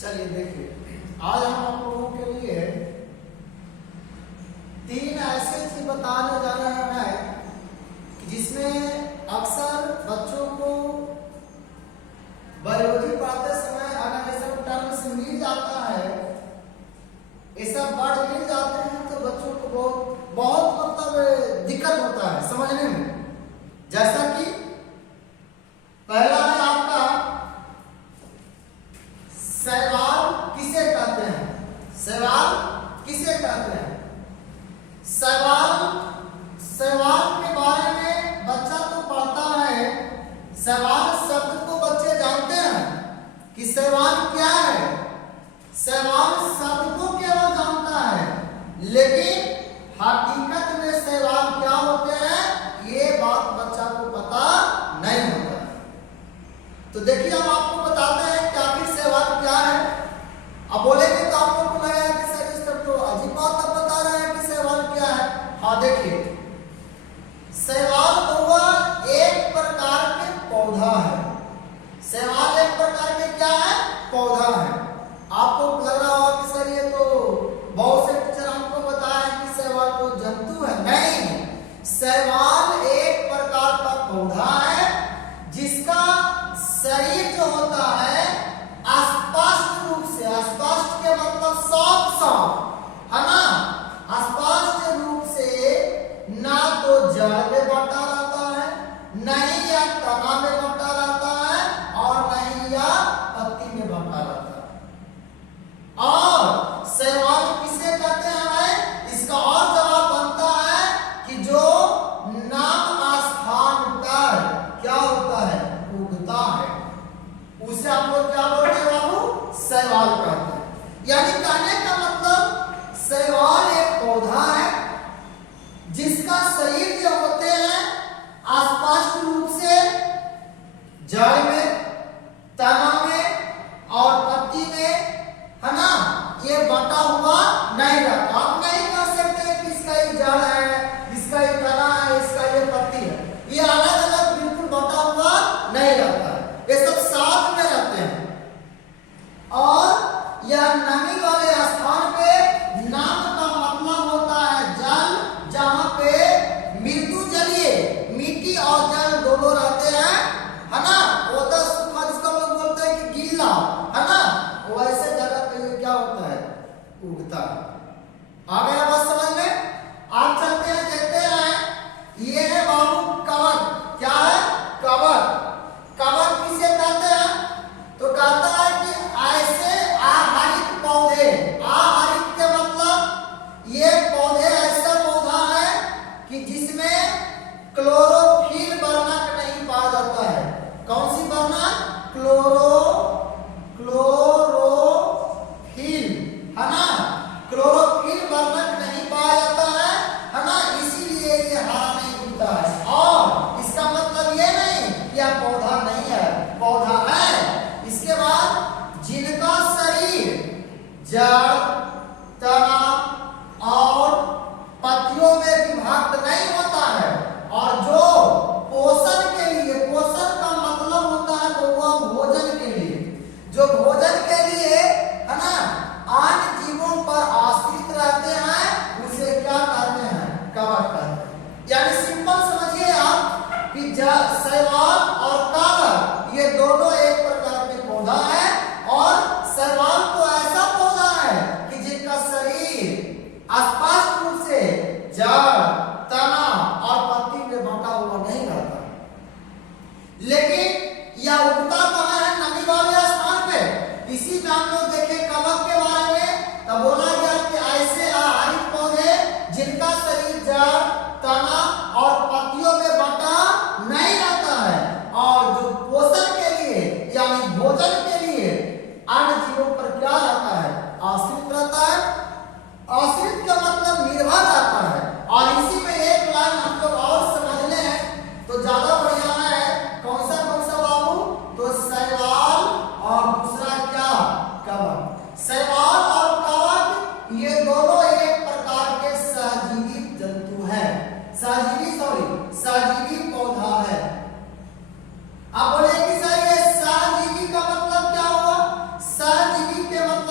चलिए देखिए, आज हम आप लोगों के लिए 3 ऐसे चीज बताने जा रहे हैं जिसमें अक्सर बच्चों को बायोलॉजी पढ़ाते समय अगर ये सब टर्म्स मिल जाता है, ये सब वर्ड मिल जाते हैं तो बच्चों को बहुत मतलब दिक्कत होता है समझने में। जैसा कि पहला है आपका शैवाल किसे कहते हैं। शैवाल किसे कहते हैं? शैवाल के बारे में बच्चा तो पढ़ता है। शैवाल शब्द को बच्चे जानते हैं कि शैवाल क्या है। शैवाल शब्द को केवल जानता है, लेकिन हकीकत में शैवाल क्या होते हैं ये बात बच्चा को पता नहीं होता। तो देखिए हम आपको बताते हैं कि आखिर शैवाल क्या है। अब बोलेंगे तो आप लोग को लगेगा कि सर इस तरह तो अजीब बात आप बता रहे हैं कि शैवाल क्या है। हाँ देखिए, शैवाल हुआ एक प्रकार के पौधा है। शैवाल एक प्रकार के क्या है? पौधा है। आपको लग रहा होगा कि सर ये तो बहुत से टीचर हमको बताया कि शैवाल तो जंतु है। नहीं, शैवाल एक प्रकार का पौधा है जिसका शरीर जो होता है अस्पष्ट रूप से, अस्पष्ट के मतलब साफ साफ है ना, अस्पष्ट रूप से ना तो जड़ में बंटा रहता है, नहीं या तना में बंटा रहता है, और नहीं या पत्ती में बंटा रहता है। और शैवाल किसे कहते हैं? इसका और जवाब बनता है कि जो नाम स्थान पर क्या होता है? उगता है, उसे आप लोग क्या बोलते हैं बाबू? शैवाल कहते हैं। यानी कहने का मतलब शैवाल एक पौधा है जिसका शरीर जो होते हैं अस्पष्ट रूप से जड़ में, तना में और पत्ती में, है ना, ये बटा हुआ नहीं रहता। आप नहीं कह सकते कि इसका ये जड़ है, इसका ये तना है, इसका ये पत्ती है। ये अलग अलग बिल्कुल बटा हुआ नहीं रहता है, ये सब साथ में रहते हैं। और यह नमी वाले स्थान पे, नाम का मतलब होता है जल, जहां पे मृदु जलीय मिट्टी और जल दोनों रहते हैं, है ना। वो तो सूखा जिसको हम लोग बोलते हैं कि गीला, है ना, वैसे जगह पे क्या होता है? उगता है। आ गया बात समझ में? आप चलते हैं देखते हैं, ये है बाबू कवर। क्या है? कवर। कवर किसे कहते हैं? तो कहता है कि ऐसे आहरित पौधे, आहरित के मतलब ये पौधे ऐसा पौधा है कि जिसमें क्लोरोफिल वर्णक नहीं पाया जाता है। कौन सी वर्णक? क्लोरोफिल, है ना, क्लोरोफिल वर्णक नहीं पाया जाता है ना, इसीलिए ये हरा नहीं दिखता है। और इसका मतलब ये नहीं कि यह पौधा नहीं है, पौधा है। इसके बाद जिनका शरीर जड़, तना और पत्तियों में विभक्त नहीं होता है, और जो पोषण के लिए, पोषण का मतलब होता है वो भोजन के लिए, जो भोजन के लिए, है ना, अन्य जीवों पर आश्रित रहते हैं, उसे क्या कहते हैं? कवक कहते हैं। यानी सिंपल समझिए आप कि शैवाल और कवक ये दोनों एक प्रकार के पौधा है। और शैवाल तो ऐसा पौधा है कि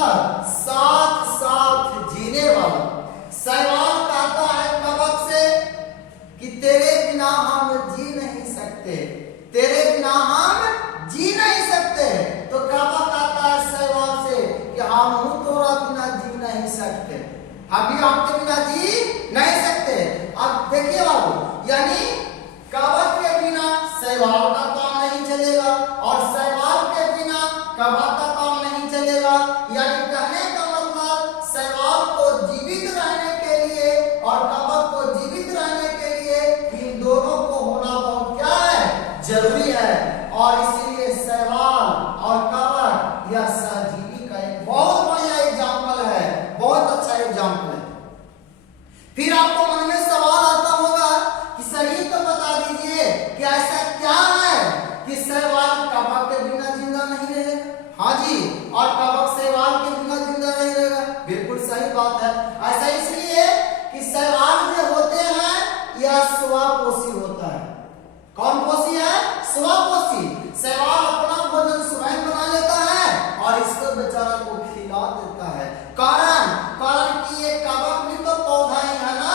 मतलब साथ साथ जीने वाला। शैवाल कहता है कवक से कि तेरे बिना हम जी नहीं सकते, तेरे बिना हम जी नहीं सकते। तो कवक कहता है शैवाल से कि हम तोरा बिना जी नहीं सकते, हम भी आपके बिना जी नहीं सकते। अब देखिए बाबू, यानी कवक के बिना शैवाल का काम नहीं चलेगा और शैवाल के बिना कवक का काम नहीं चलेगा। यानी कहने का मतलब शैवाल को जीवित रहने के लिए और कवक को जीवित रहने के लिए इन दोनों को होना बहुत क्या है, जरूरी है। और इसीलिए शैवाल और कवक यह सहजीवी का एक बहुत बढ़िया एग्जाम्पल है, बहुत अच्छा एग्जाम्पल है। फिर आपको मन में सवाल आता होगा कि सही तो बता दीजिए कि ऐसा क्या है कि शैवाल कवक के बिना जिंदा नहीं रहेगा। हाँ जी, और कवक शैवाल के बिना जिंदा नहीं रहेगा, बिल्कुल सही बात है। ऐसा इसलिए कि शैवाल जो होते हैं यह स्वपोषी होता है। कौन पोषी है? स्वपोषी। शैवाल अपना भोजन स्वयं बना लेता है और इसको बेचारा को खिला देता है। कारण कि ये कवक भी तो पौधा ही है ना,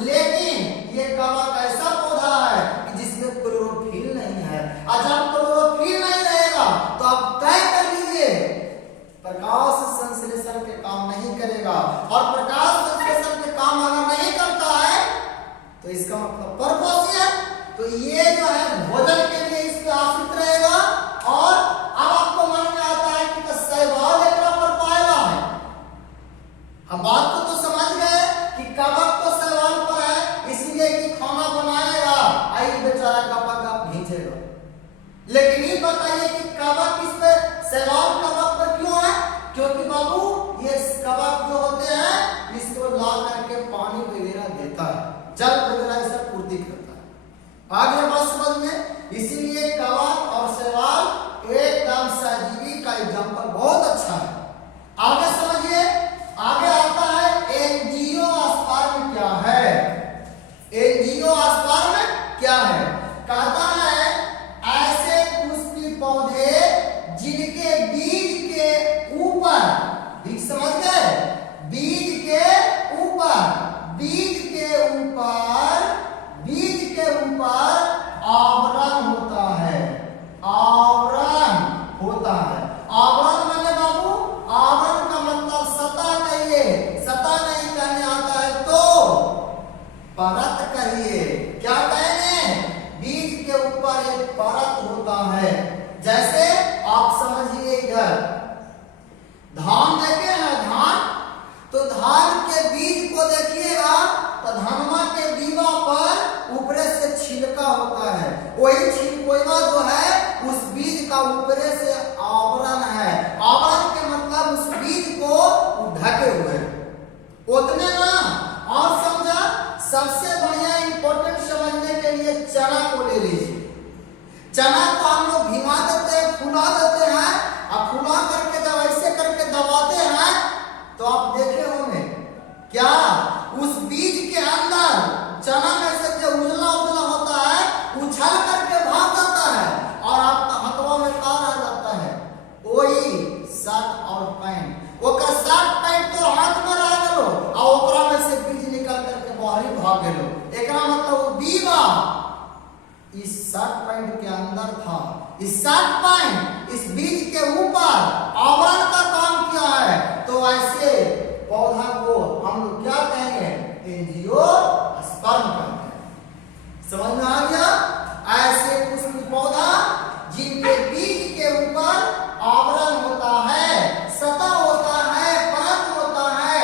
लेकिन ये कवक ऐसा पौधा है कि जिसमें क्लोरोफिल नहीं है। और जब क्लोरोफिल नहीं रहेगा तो आप तय कर लीजिए प्रकाश संश्लेषण के काम नहीं करेगा, और प्रकाश संश्लेषण के काम अगर नहीं करता है तो इसका मतलब परपोषी है। तो ये जो है भोजन के लिए इस पे आश्रित रहेगा। और अब आपको मन में आता है कि तो शैवाल एकरा पर पाएगा है। हम बात को तो समझ गए कि कवक तो शैवाल पर है इसलिए कि खाना बनाएगा, आई बेचारा गपा गप घींचेगा। लेकिन ये बताइए कि कवक इस पे शैवाल कवक पर क्यों है? क्योंकि बाबू ये कवक जो होते हैं इसको ला करके पानी वगैरह देता है, जल वगैरह इसे पूर्ति करता है। आगे बात समझ में, इसीलिए कवक और शैवाल एकदम सहजीवी का एग्जाम्पल बहुत अच्छा है। आगे समझिए, आगे आता है एंजियोस्पर्म क्या है। एंजियोस्पर्म क्या है? कहता है ऐसे पुष्पी पौधे जिनके बीज के ऊपर, बीज समझ गए, बीज के ऊपर आवरण होता है, आवरण होता है। आवरण माने बाबू, आवरण का मतलब सतह कहिए, सतह नहीं कहने आता है तो परत कहिए। क्या कहेंगे? बीज के ऊपर एक परत होता है। जैसे आप समझिए इधर धान देखे हैं, धान, तो धान के बीज को देखिएगा तो धनमा के दीवा पर ऊपरे से छिलका होता है, वही छिलकोइवा जो है उस बीज का ऊपरे से आवरण है। आवरण के मतलब उस बीज को ढके हुए, उतने ना। और समझा, सबसे बढ़िया इंपॉर्टेंट समझने के लिए चना को ले लीजिए। चना को हम लोग भिगा देते हैं, फुला देते हैं, और फुला करके जब ऐसे करके दबाते हैं तो आप देखे होंगे क्या उस बीज के अंदर चना में से जो उजला उजला होता है उछल करके भाग जाता है और आपका हथवा में का रह जाता है, वही शर्ट और पैंट। ओकर शर्ट पैंट तो हाथ में रह गलो और ओकरा में से बीज निकल करके बाहरी भाग गेलो। एकरा मतलब बीवा इस शर्ट पैंट के अंदर था। इस शर्ट पैंट इस बीज के ऊपर आवरण का काम किया है। तो ऐसे पौधा को हम लोग क्या कहेंगे? एंजियोस्पर्म कहते हैं। समझ में आ गया? ऐसे पुष्प पौधा जिनके बीज के ऊपर आवरण होता है, सतह होता है, परत होता है,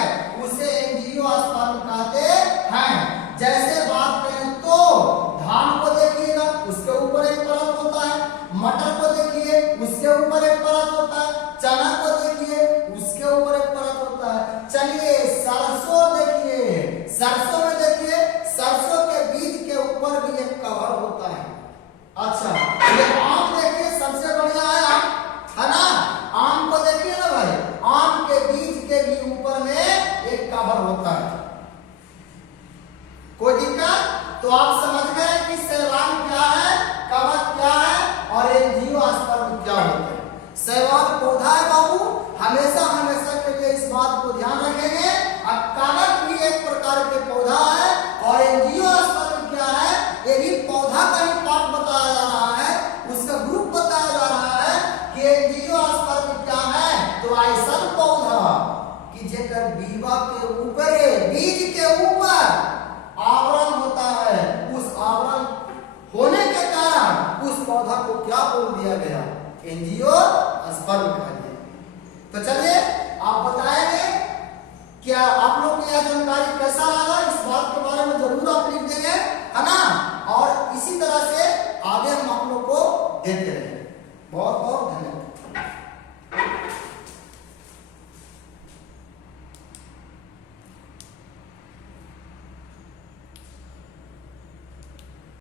उसे एंजियोस्पर्म कहते हैं। जैसे बात करें तो धान को देखिएगा, उसके ऊपर एक परत होता है। मटर को देखिए, उसके ऊपर एक परत होता है। चना को देखिए, उसके ऊपर एक परत होता है। चलिए सरसों देखिए, सरसों में देखिए, सरसों के बीज के ऊपर भी एक कवर होता है। अच्छा, ये आम देखिए, सबसे बढ़िया है आम, है ना? आम को देखिए ना भाई, आम के बीज के भी ऊपर में एक कवर होता है। कोई दिक्कत? तो आप समझ गए कि शैवाल क्या है, कवक क्या है और एंजियोस्पर्म क्या होता है। शैवाल पौधा है बाबू, एगो ऐसा पौधा कि जेकर बीवा के ऊपर बीज के ऊपर आवरण होता है, उस आवरण होने के कारण उस पौधा को क्या बोल दिया गया? एंजियोस्पर्म कहा गया। तो चलिए आप बताएंगे क्या आप लोग को यह जानकारी कैसा लगा? इस बात के बारे में जरूर आप लिख देंगे, है ना। और इसी तरह से